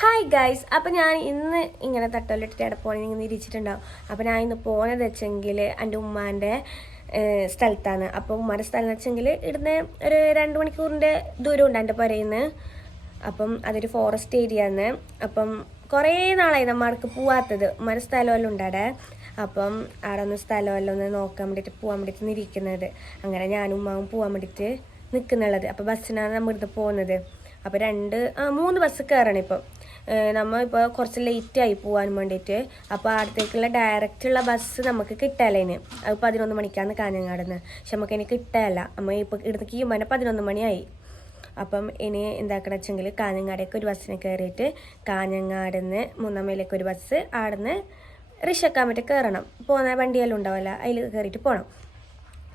Hi guys, അപ്പം ഞാൻ ഇന്ന് ഇങ്ങനെ തട്ടോലിട്ടിട്ട് അവിടെ പോകണമെങ്കിൽ ഇങ്ങനെ ഇരിച്ചിട്ടുണ്ടാവും. അപ്പം ഞാൻ ഇന്ന് പോകുന്നത് വെച്ചെങ്കിൽ എൻ്റെ ഉമ്മാൻ്റെ സ്ഥലത്താണ്. അപ്പോൾ ഉമ്മാൻ്റെ സ്ഥലം എന്ന് വെച്ചെങ്കിൽ ഇവിടുന്ന് ഒരു 2 മണിക്കൂറിൻ്റെ ദൂരമുണ്ട് എൻ്റെ പുരയിന്ന്. അപ്പം അതൊരു ഫോറസ്റ്റ് ഏരിയ ആണ്. അപ്പം കുറേ നാളായി നമ്മൾക്ക് പോവാത്തത്. ഉമ്മാൻ്റെ സ്ഥലമെല്ലാം ഉണ്ട് അവിടെ. അപ്പം അവിടെ ഒന്ന് സ്ഥലമെല്ലാം ഒന്ന് നോക്കാൻ വേണ്ടിയിട്ട് പോകാൻ വേണ്ടിയിട്ട് ഇരിക്കുന്നത്. അങ്ങനെ ഞാനും ഉമ്മാവും പോകാൻ വേണ്ടിയിട്ട് നിൽക്കുന്നുള്ളത്. അപ്പോൾ ബസ്സിനാണ് നമ്മൾ ഇവിടുന്ന് പോകുന്നത്. അപ്പോൾ 3 ബസ് കയറണം. ഇപ്പം നമ്മൾ ഇപ്പോൾ കുറച്ച് ലേറ്റായി പോകാൻ വേണ്ടിയിട്ട്. അപ്പോൾ അടുത്തേക്കുള്ള ഡയറക്റ്റുള്ള ബസ് നമുക്ക് കിട്ടാലേന്. അത് 11 മണിക്കാണ് കാഞ്ഞങ്ങാട് നിന്ന്. പക്ഷെ നമുക്ക് ഇനി കിട്ടാല്ല. നമ്മൾ ഇപ്പോൾ ഇവിടുന്ന് കീഴുമ്പോൾ 11 മണിയായി. അപ്പം ഇനി എന്താക്കണം വെച്ചെങ്കിൽ കാഞ്ഞങ്ങാടേക്ക് ഒരു ബസ്സിന് കയറിയിട്ട് കാഞ്ഞങ്ങാട് നിന്ന് മൂന്നാമയിലേക്ക് ഒരു ബസ്, അവിടെ നിന്ന് റിഷക്കാൻ പറ്റി കയറണം. പോകുന്ന വണ്ടിയെല്ലാം ഉണ്ടാവില്ല, അതിൽ കയറിയിട്ട് പോകണം.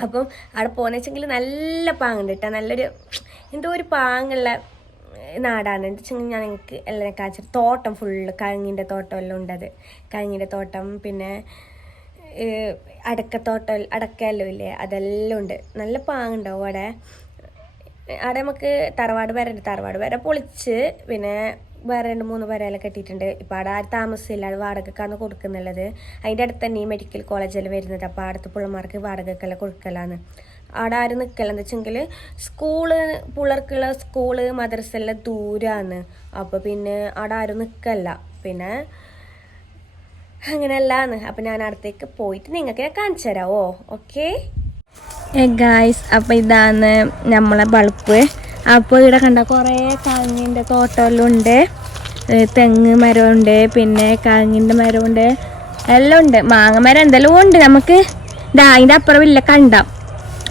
അപ്പം അവിടെ പോകുന്ന വെച്ചെങ്കിൽ നല്ല പാങ്ങുണ്ട് കേട്ടോ. നല്ലൊരു എന്തോ ഒരു പാങ്ങുള്ള നാടാണ്. എന്താ വെച്ചെങ്കിൽ ഞാൻ എനിക്ക് എല്ലാം കാണിച്ചിട്ട് തോട്ടം ഫുള്ള് കഴുങ്ങിൻ്റെ തോട്ടം എല്ലാം ഉണ്ടത്. കഴുങ്ങിൻ്റെ തോട്ടം, പിന്നെ അടക്കത്തോട്ടം, അടക്കയെല്ലാം ഇല്ലേ, അതെല്ലാം ഉണ്ട്. നല്ല പാങ്ങുണ്ടാവും അവിടെ. അവിടെ നമുക്ക് തറവാട് വരെ പൊളിച്ച് പിന്നെ വേറെ 2-3 വരെയെല്ലാം കെട്ടിയിട്ടുണ്ട്. ഇപ്പോൾ അവിടെ ആരും താമസമില്ല, അത് വാടകക്കാണ് കൊടുക്കുന്നുള്ളത്. അതിൻ്റെ അടുത്ത് തന്നെ ഈ മെഡിക്കൽ കോളേജെല്ലാം വരുന്നത്. അപ്പോൾ അടുത്ത് പിള്ളമാർക്ക് വാടകക്കെല്ലാം കൊടുക്കലാണ്. അവിടെ ആരും നിൽക്കല. എന്താ വെച്ചെങ്കിൽ പിള്ളേർക്കുള്ള സ്കൂള് മദ്രസെല്ലാം ദൂരമാണ്. അപ്പോൾ പിന്നെ അവിടെ ആരും നിൽക്കല്ല. പിന്നെ അങ്ങനെയല്ലാന്ന്. അപ്പം ഞാൻ അടുത്തേക്ക് പോയിട്ട് നിങ്ങൾക്ക് ഞാൻ കാണിച്ചു തരാമോ? ഓക്കെ ഗായ്സ്, അപ്പോൾ ഇതാണ് നമ്മളെ ബൾബ്. അപ്പോൾ ഇവിടെ കണ്ട കുറേ കഴുങ്ങിൻ്റെ തോട്ടമെല്ലാം ഉണ്ട്. തെങ്ങ് മരമുണ്ട്, പിന്നെ കഴുങ്ങിൻ്റെ മരമുണ്ട്, എല്ലാം ഉണ്ട്. മാങ്ങ മരം എന്തെല്ലാം ഉണ്ട്. നമുക്ക് അതിൻ്റെ അപ്പുറം വലിയ കണ്ടാം.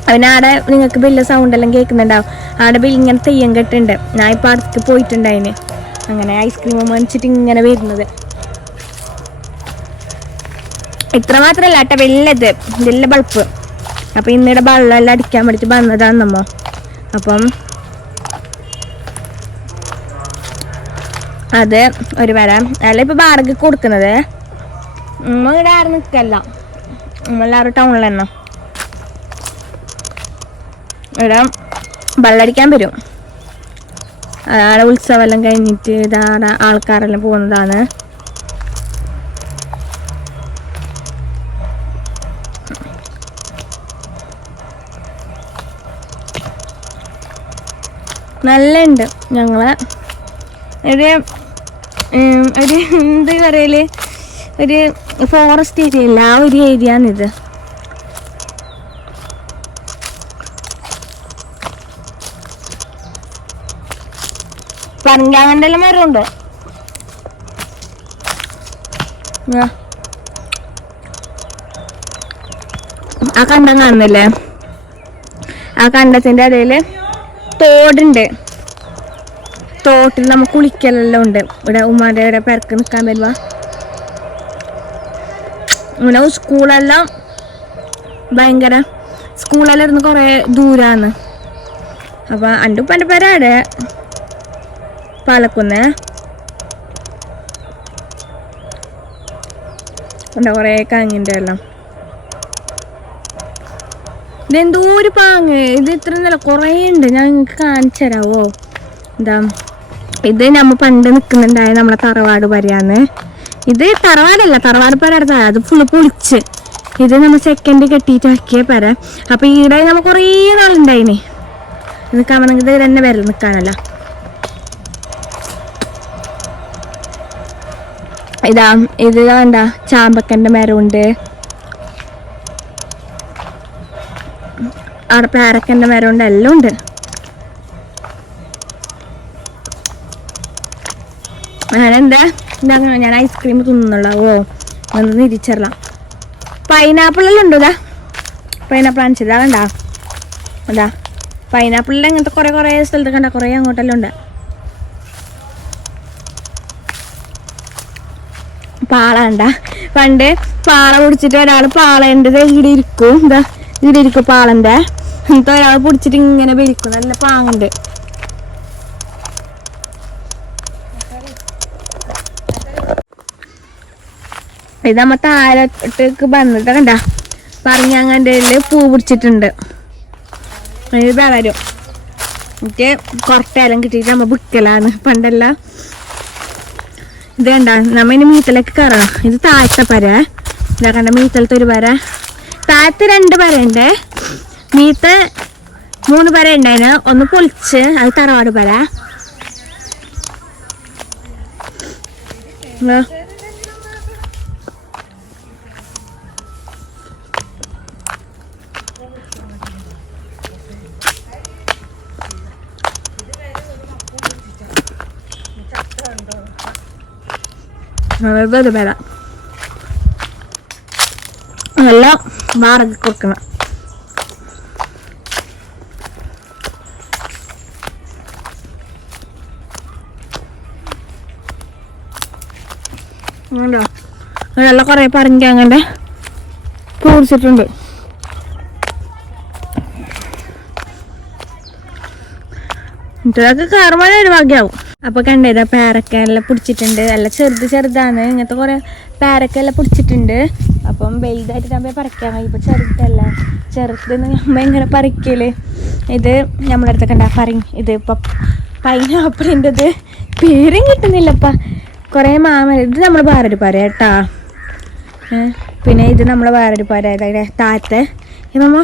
പിന്നെ അവിടെ നിങ്ങൾക്ക് വലിയ സൗണ്ടെല്ലാം കേൾക്കുന്നുണ്ടാവും. അവിടെ ഇങ്ങനെ തെയ്യം കെട്ടുണ്ട്. ഞാൻ ഇപ്പോൾ അടുത്ത് പോയിട്ടുണ്ട് അതിന്. അങ്ങനെ ഐസ്ക്രീം മേടിച്ചിട്ട് ഇങ്ങനെ വരുന്നത്. ഇത്ര മാത്രമല്ല കേട്ടോ, വലിയ ബൾബ്. അപ്പം ഇന്നിടെ വെള്ളമെല്ലാം അടിക്കാൻ വേണ്ടിയിട്ട് വന്നതാണ് നമ്മ. അപ്പം അത് ഒരു വരാം അല്ല ഇപ്പം വാടക കൊടുക്കുന്നത്. നമ്മൾ ഇവിടെ ആരും നിൽക്കല്ല, നമ്മളെല്ലാവരും ടൗണിൽ തന്നെ. ഇവിടെ വെള്ളമടിക്കാൻ വരും. അവിടെ ഉത്സവമെല്ലാം കഴിഞ്ഞിട്ട് ഇതാണ് ആൾക്കാരെല്ലാം പോകുന്നതാണ്. നല്ല ഉണ്ട്. ഞങ്ങളെ ഒരു എന്ത് പറയല്, ഒരു ഫോറസ്റ്റ് ഏരിയ അല്ല, ആ ഒരു ഏരിയ ആണിത്. പറങ്കാങ്ങൻ്റെ എല്ലാം മരമുണ്ട്. ആ കണ്ടം കാണുന്നില്ലേ, ആ കണ്ടത്തിൻ്റെ ഇടയിൽ തോടുണ്ട്. തോട്ടിൽ നമുക്ക് കുളിക്കലെല്ലാം ഉണ്ട്. ഇവിടെ ഉമ്മാൻ്റെ ഇവിടെ പെരക്ക് നിൽക്കാൻ വരുക. ഇങ്ങനെ സ്കൂളെല്ലാം ഭയങ്കര സ്കൂളെല്ലാം ഇരുന്ന് കുറേ ദൂരമാണ്. അപ്പം എൻ്റെ ഉപ്പാൻ്റെ പേര് അവിടെ പാലക്കുന്നേ ഉണ്ട്. കുറേ കാങ്ങിൻ്റെ എല്ലാം. ഇതെന്തോ ഒരു പാങ്ങ്. ഇത് ഇത്ര നല്ല കുറേ ഉണ്ട്. ഞാൻ നിങ്ങൾക്ക് കാണിച്ചു തരാമോ? എന്താ ഇത് നമ്മൾ പണ്ട് നിൽക്കുന്നുണ്ടായ നമ്മളെ തറവാട് പരയാന്ന്. ഇത് തറവാടല്ല, തറവാട് പര അടുത്താണ്. അത് ഫുള്ള് പൊളിച്ച് ഇത് നമ്മൾ സെക്കൻഡ് കെട്ടിയിട്ടാക്കിയ പര. അപ്പം ഈടെ നമ്മൾ കുറേ നാളുണ്ടായിന് നിൽക്കാൻ വേണമെങ്കിൽ ഇത് തന്നെ വരൽ നിൽക്കാനല്ല. ഇതാ ഇത് വേണ്ട ചാമ്പക്കൻ്റെ മരമുണ്ട്, അവിടെ പേരക്കൻ്റെ മരമുണ്ട്, എല്ലാം ഉണ്ട്. ഞാനെന്താ ഞാൻ ഐസ്ക്രീം തിന്നുള്ളവോ ഒന്ന് തിരിച്ചറിയാം. പൈനാപ്പിളെല്ലാം ഉണ്ടോ? പൈനാപ്പിൾ കാണിച്ചത് അതുണ്ടാ. അതാ പൈനാപ്പിളിൽ അങ്ങനത്തെ കുറേ സ്ഥലത്ത് കണ്ട കുറേ അങ്ങോട്ടെല്ലാം ഉണ്ട്. പാള കണ്ട. പണ്ട് പാള പിടിച്ചിട്ട് ഒരാൾ പാളേണ്ടത് ഇവിടെ ഇരിക്കും. എന്താ ഇവിടെ ഇരിക്കും പാളൻ്റെ. എന്നിട്ട് ഒരാൾ പിടിച്ചിട്ട് ഇങ്ങനെ വലിക്കും. നല്ല പാങ്ങുണ്ട്. ഇത് നമ്മ താഴത്തേക്ക് വന്നിട്ട് കണ്ട പറഞ്ഞങ്ങൻ്റെ പൂ പിടിച്ചിട്ടുണ്ട്. ഇത് വളരും. എന്നിട്ട് കുറച്ചേരം കിട്ടിയിട്ട് നമ്മൾ വിൽക്കലാണ്. പണ്ടെല്ലാം ഇത് കണ്ട നമ്മ ഇനി മീത്തലേക്ക് കയറണം. ഇത് താഴത്തെ പര, ഇതാ കണ്ട മീത്തലത്തെ ഒരു പര, താഴത്ത് 2 പരയുണ്ട്, മീത്ത 3 പര ഉണ്ടായിന്, ഒന്ന് പൊളിച്ച് അത് തറവാട് പര. നല്ല മാറക്കി കൊടുക്കണം. നല്ല കൊറേ പറങ്കി അങ്ങനെ പൂടിച്ചിട്ടുണ്ട്. ഇതൊക്കെ കയറുമ്പോൾ ഒരു ഭാഗ്യാവും. അപ്പൊ കണ്ടേതാ പേരക്കെല്ലാം പിടിച്ചിട്ടുണ്ട്. നല്ല ചെറുതാണ്, ഇങ്ങനത്തെ കുറെ പേരക്കെല്ലാം പിടിച്ചിട്ടുണ്ട്. അപ്പം വലുതായിട്ട് നമ്മൾ പറിക്കാൻ കഴിയും. ഇപ്പൊ ചെറുതല്ല, ചെറുതെന്ന് നമ്മ ഇങ്ങനെ പറിക്കല്. ഇത് നമ്മുടെ അടുത്തൊക്കെ ഉണ്ടാ ഇത് ഇപ്പൊ പൈനാപ്പിളിൻ്റെത് പേരും കിട്ടുന്നില്ലപ്പ. കുറെ ഇത് നമ്മൾ വേറൊരു പര കേട്ടാ. പിന്നെ ഇത് നമ്മൾ വേറൊരു പര താഴത്തെ ഇമ്മ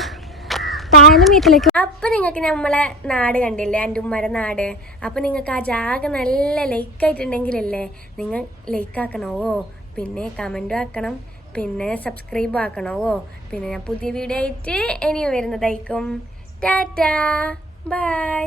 താഴ്ന്ന മീത്തിലേക്ക്. അപ്പൊ നിങ്ങൾക്ക് നമ്മളെ നാട് കണ്ടില്ലേ, എൻ്റെ ഉമ്മയുടെ നാട്. അപ്പൊ നിങ്ങൾക്ക് ആ ജാഗ നല്ല ലൈക്കായിട്ടുണ്ടെങ്കിലല്ലേ, നിങ്ങൾ ലൈക്ക് ആക്കണമോ, പിന്നെ കമൻറ്റും ആക്കണം, പിന്നെ സബ്സ്ക്രൈബ് ആക്കണമോ. പിന്നെ ഞാൻ പുതിയ വീഡിയോ ആയിട്ട് ഇനിയും വരുന്നതായിരിക്കും. Tata bye.